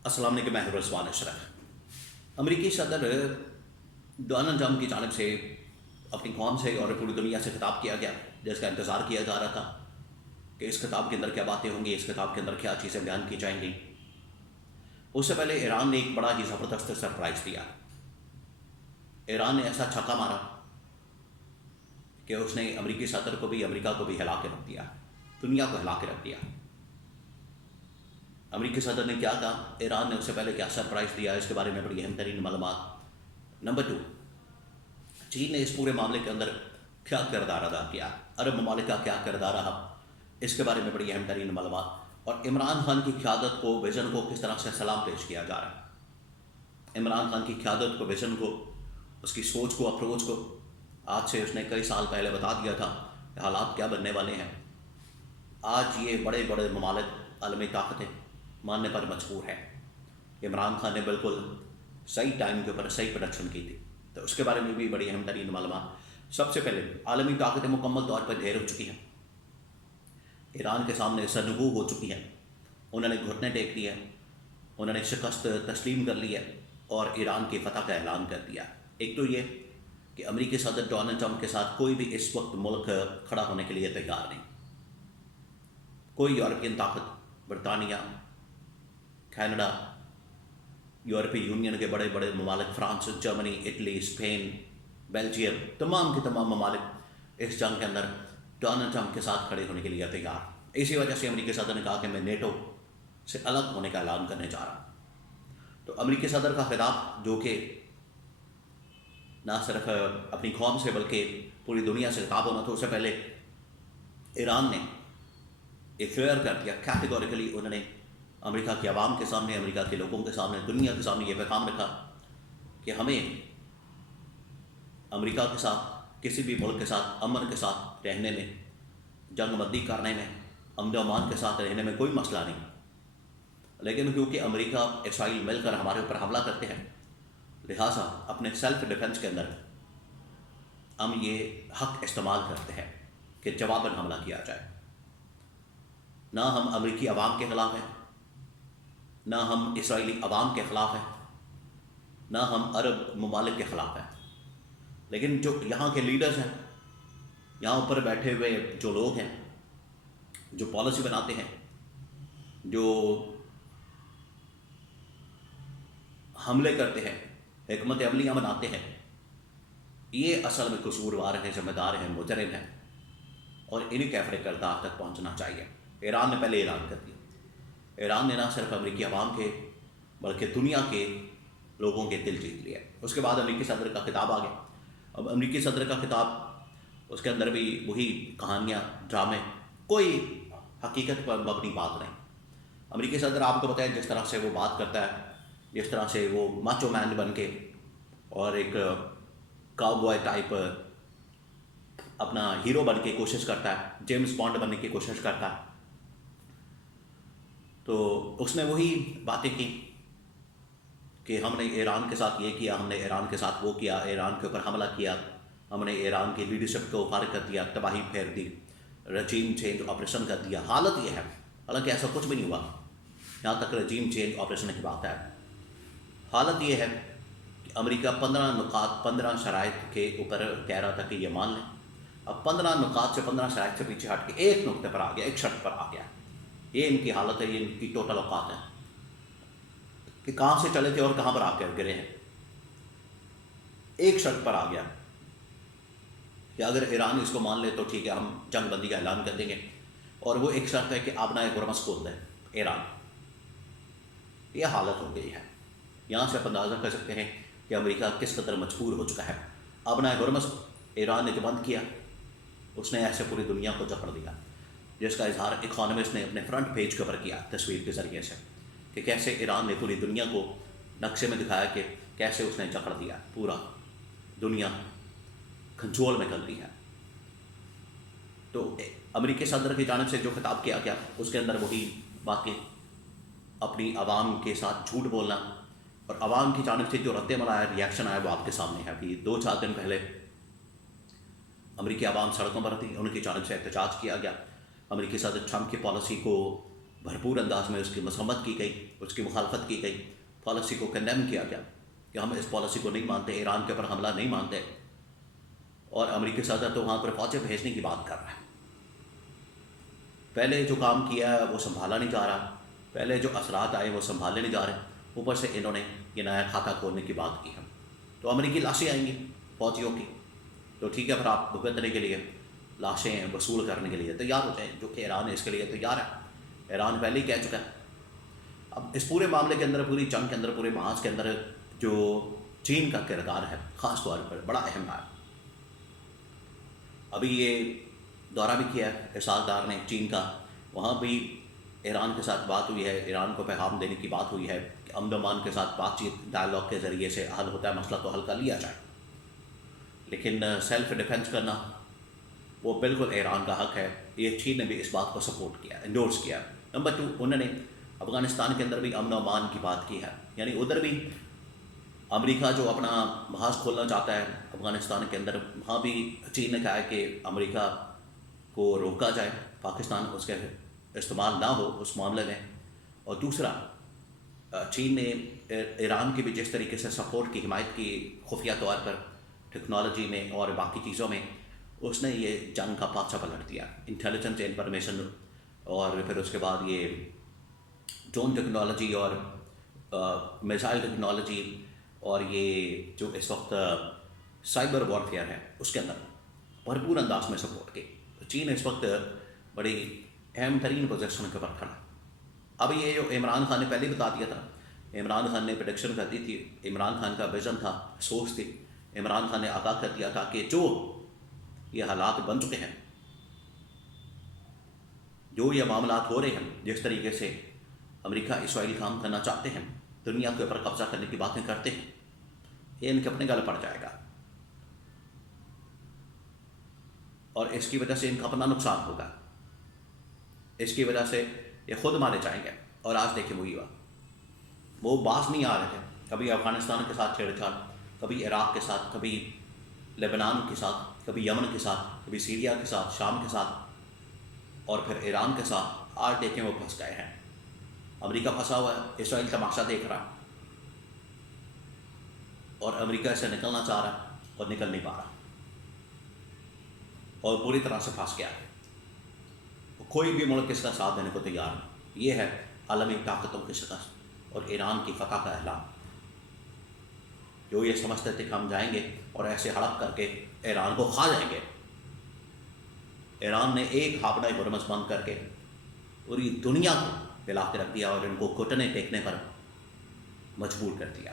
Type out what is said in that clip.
अस्सलाम वालेकुम, मैं रज़वान अशरफ। अमरीकी सदर डोनाल्ड ट्रंप की जानिब से अपनी कौम से और पूरी दुनिया से खिताब किया गया, जिसका इंतज़ार किया जा रहा था कि इस खिताब के अंदर क्या बातें होंगी, इस खिताब के अंदर क्या चीज़ें बयान की जाएंगी। उससे पहले ईरान ने एक बड़ा ही ज़बरदस्त सरप्राइज़ दिया। ईरान ने ऐसा छक्का मारा कि उसने अमरीकी सदर को भी, अमरीका को भी हिला के रख दिया, दुनिया को हिला के रख दिया। अमरीकी सदर ने क्या कहा, ईरान ने उससे पहले क्या सरप्राइज़ दिया, इसके बारे में बड़ी अहम तरीन मालूमात। नंबर 2, चीन ने इस पूरे मामले के अंदर क्या किरदार अदा किया, अरब ममालिक का क्या किरदार रहा, इसके बारे में बड़ी अहम तरीन मालूमात। और इमरान खान की क़यादत को, विज़न को किस तरह से सलाम पेश किया जा रहा है। इमरान खान की क़यादत को, विज़न को, उसकी सोच को, अप्रोच को आज से उसने कई साल पहले बता दिया था कि हालात क्या बनने वाले हैं। आज ये बड़े बड़े ममालिक, आलमी ताकतें मानने पर मजबूर है। इमरान खान ने बिल्कुल सही टाइम के ऊपर सही प्रोडक्शन की थी, तो उसके बारे में भी बड़ी अहम तरीन मालूमात। सबसे पहले आलमी ताकतें मुकम्मल तौर पर ढेर हो चुकी हैं, ईरान के सामने सरनगू हो चुकी हैं, उन्होंने घुटने टेक दिए, उन्होंने शिकस्त तस्लीम कर ली है और ईरान की फतह का ऐलान कर दिया। एक तो ये कि अमरीकी सदर डोनाल्ड ट्रंप के साथ कोई भी इस वक्त मुल्क खड़ा होने के लिए तैयार नहीं। कोई यूरोपियन ताकत, बरतानिया, कनाडा, यूरोपीय यूनियन के बड़े बड़े ममालिक, France, Germany, Italy, Spain, Belgium, तमाम के तमाम ममालिक इस जंग के अंदर डोनाल्ड ट्रंप के साथ खड़े होने के लिए तैयार। इसी वजह से अमरीकी सदर ने कहा कि मैं नेटो से अलग होने का ऐलान करने जा रहा। तो अमरीकी सदर का खिताब, जो कि ना सिर्फ अपनी कौम से बल्कि पूरी दुनिया से खिताब होना था, उससे पहले ईरान ने क्लियर कर दिया, कैटेगोरिकली उन्होंने अमेरिका की आवाम के सामने, अमेरिका के लोगों के सामने, दुनिया के सामने ये पैगाम रखा कि हमें अमेरिका के साथ, किसी भी मुल्क के साथ अमन के साथ रहने में, जंगबंदी करने में, अमन अमान के साथ रहने में कोई मसला नहीं। लेकिन क्योंकि अमेरिका, इसराइल मिलकर हमारे ऊपर हमला करते हैं, लिहाजा अपने सेल्फ डिफेंस के अंदर हम ये हक इस्तेमाल करते हैं कि जवाबन हमला किया जाए। ना हम अमेरिकी अवाम के ख़िलाफ़ हैं, ना हम इसराइली अवाम के ख़िलाफ़ हैं, ना हम अरब ममालिक के ख़िलाफ़ हैं। लेकिन जो यहाँ के लीडर्स हैं, यहाँ ऊपर बैठे हुए जो लोग हैं, जो पॉलिसी बनाते हैं, जो हमले करते हैं, हिकमत अमलियाँ बनाते हैं, ये असल में कसूरवार हैं, ज़िम्मेदार हैं, मुजरिम हैं और इन्हीं कैफरे किरदार तक पहुँचना चाहिए। ईरान ने पहले ऐलान कर दिया। ईरान ने ना सिर्फ अमेरिकी अवाम के बल्कि दुनिया के लोगों के दिल जीत लिया। उसके बाद अमेरिकी सदर का खिताब आ गया। अब अमेरिकी सदर का खिताब, उसके अंदर भी वही कहानियाँ, ड्रामे, कोई हकीकत पर मबनी बात नहीं। अमेरिकी सदर आपको पता है जिस तरह से वो बात करता है, जिस तरह से वो माचो मैन बन के और एक काउबॉय टाइप अपना हीरो बन के कोशिश करता है, जेम्स बॉन्ड बनने की कोशिश करता है। तो उसने वही बातें की कि हमने ईरान के साथ ये किया, हमने ईरान के साथ वो किया, ईरान के ऊपर हमला किया, हमने ईरान की लीडरशिप को फारिग कर दिया, तबाही फेर दी, रजीम चेंज ऑपरेशन कर दिया। हालत ये है, हालांकि ऐसा कुछ भी नहीं हुआ, यहाँ तक रजीम चेंज ऑपरेशन की बात है। हालत ये है कि अमेरिका 15 नुकात, 15 शराइत के ऊपर कह रहा था कि ये मान लें। अब 15 नुकात से, 15 शराइत से पीछे हट के एक नुकते पर आ गया, एक शर्त पर आ गया। ये इनकी हालत है, ये इनकी टोटल औकात है कि कहाँ से चले थे और कहाँ पर आकर गिरे हैं। एक शर्त पर आ गया कि अगर ईरान इसको मान ले तो ठीक है, हम जंग बंदी का ऐलान कर देंगे। और वो एक शर्त है कि आबनाए हुर्मस खोल दें ईरान। ये हालत हो गई है। यहाँ से आप अंदाज़ा कर सकते हैं कि अमेरिका किस कदर मजबूर हो चुका है। आबनाए हुर्मस ईरान ने जो बंद किया, उसने ऐसे पूरी दुनिया को जकड़ दिया, जिसका इजहार इकोनॉमिस्ट ने अपने फ्रंट पेज के ऊपर किया तस्वीर के ज़रिए से कि कैसे ईरान ने पूरी दुनिया को नक्शे में दिखाया कि कैसे उसने जकड़ दिया, पूरा दुनिया कंट्रोल में कर ली है। तो अमेरिकी सदर की जानिब से जो खिताब किया गया, उसके अंदर वही बातें, अपनी आवाम के साथ झूठ बोलना, और आवाम की जानिब से जो रद्द अमल आया, रिएक्शन आया, वो आपके सामने है। अभी 2-4 दिन पहले अमेरिकी आवाम सड़कों पर थी, उनकी जानिब से एहतजाज किया गया। अमेरिकी सदर ट्रंप की पॉलिसी को بھرپور انداز میں اس کی مذمت کی گئی، اس کی مخالفت کی گئی، پالیسی کو کنڈیم کیا گیا کہ ہم اس پالیسی کو نہیں مانتے، ایران کے اوپر حملہ نہیں مانتے، اور امریکی صدر تو وہاں پر فوجیں بھیجنے کی بات کر رہا ہے۔ پہلے جو کام کیا ہے وہ سنبھالا نہیں جا رہا، پہلے جو اثرات آئے وہ سنبھالے نہیں جا رہے، اوپر سے انہوں نے یہ نیا کھاتا کھولنے کی بات کی ہے۔ تو امریکی لاشیں آئیں گی فوجیوں کی، تو ٹھیک ہے، پھر آپ بھگتنے کے لیے، لاشیں وصول کرنے کے لیے تیار ہو جائیں، جو کہ ایران اس کے لیے تیار ہے، ایران پہلے ہی کہہ چکا ہے۔ اب اس پورے معاملے کے اندر، پوری جنگ کے اندر، پورے محاذ کے اندر جو چین کا کردار ہے خاص طور پر بڑا اہم ہے۔ ابھی یہ دورہ بھی کیا ہے ارشاد ڈار نے چین کا، وہاں بھی ایران کے ساتھ بات ہوئی ہے، ایران کو پیغام دینے کی بات ہوئی ہے کہ امن و امان کے ساتھ بات چیت، ڈائلاگ کے ذریعے سے حل ہوتا ہے مسئلہ تو حل کر لیا جائے، لیکن سیلف ڈیفینس کرنا وہ بالکل ایران کا حق ہے۔ یہ چین نے بھی اس بات کو سپورٹ کیا، انڈورس کیا۔ نمبر 2، انہوں نے افغانستان کے اندر بھی امن و امان کی بات کی ہے، یعنی ادھر بھی امریکہ جو اپنا محاذ کھولنا چاہتا ہے افغانستان کے اندر، وہاں بھی چین نے کہا ہے کہ امریکہ کو روکا جائے، پاکستان اس کے استعمال نہ ہو اس معاملے میں۔ اور دوسرا، چین نے ایران کی بھی جس طریقے سے سپورٹ کی، حمایت کی خفیہ طور پر ٹیکنالوجی میں اور باقی چیزوں میں، اس نے یہ جنگ کا پاچا پلٹ دیا، انٹیلیجنس انفارمیشن، اور پھر اس کے بعد یہ ڈرون ٹیکنالوجی اور میزائل ٹیکنالوجی، اور یہ جو اس وقت سائبر وارفیئر ہے اس کے اندر بھرپور انداز میں سپورٹ کی۔ چین اس وقت بڑی اہم ترین پوزیشن کے اوپر کھڑا۔ اب یہ جو عمران خان نے پہلے بتا دیا تھا، عمران خان نے پریڈکشن کر دی تھی، عمران خان کا ویژن تھا، سوچ تھی، عمران خان نے آگاہ کر دیا تھا کہ جو یہ حالات بن چکے ہیں، جو یہ معاملات ہو رہے ہیں، جس طریقے سے امریکہ اسرائیل کام کرنا چاہتے ہیں، دنیا کے اوپر قبضہ کرنے کی باتیں کرتے ہیں، یہ ان کے اپنے گل پڑ جائے گا، اور اس کی وجہ سے ان کا اپنا نقصان ہوگا، اس کی وجہ سے یہ خود مارے جائیں گے۔ اور آج دیکھیں وہی ہوا، وہ باز نہیں آ رہے تھے، کبھی افغانستان کے ساتھ چھیڑ چھاڑ، کبھی عراق کے ساتھ، کبھی لبنان کے ساتھ، کبھی یمن کے ساتھ، کبھی سیریا کے ساتھ، شام کے ساتھ، اور پھر ایران کے ساتھ۔ آج دیکھیں وہ پھنس گئے ہیں، امریکہ پھنسا ہوا ہے، اسرائیل تماشا دیکھ رہا، اور امریکہ سے نکلنا چاہ رہا اور نکل نہیں پا رہا، اور پوری طرح سے پھنس گیا ہے۔ کوئی بھی ملک اس کا ساتھ دینے کو تیار نہیں۔ یہ ہے عالمی طاقتوں کی شکست اور ایران کی فتح کا اعلان۔ جو یہ سمجھتے تھے کہ ہم جائیں گے اور ایسے ہڑپ کر کے ایران کو کھا جائیں گے، ایران نے ایک ہاپڑا برمز بند کر کے پوری دنیا کو ہلا کے رکھ دیا اور ان کو گھٹنے ٹیکنے پر مجبور کر دیا۔